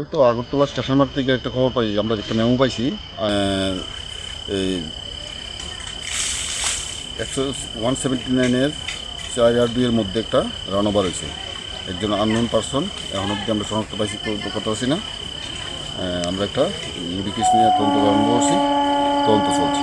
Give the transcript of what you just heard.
ওই তো আগরতলা স্টেশন মাঠ থেকে একটা খবর পাই, আমরা একটা মেমো পাইছি। এই 179-এর 4 আর 2-এর মধ্যে একটা রানওভার হয়েছে। একজন আননোন পারসন, এখন অব্দি আমরা শনাক্ত পাইছি করতে পারছি না। আমরা একটা ইউডি কেস নিয়ে তদন্ত আরম্ভ করছি, তদন্ত চলছে।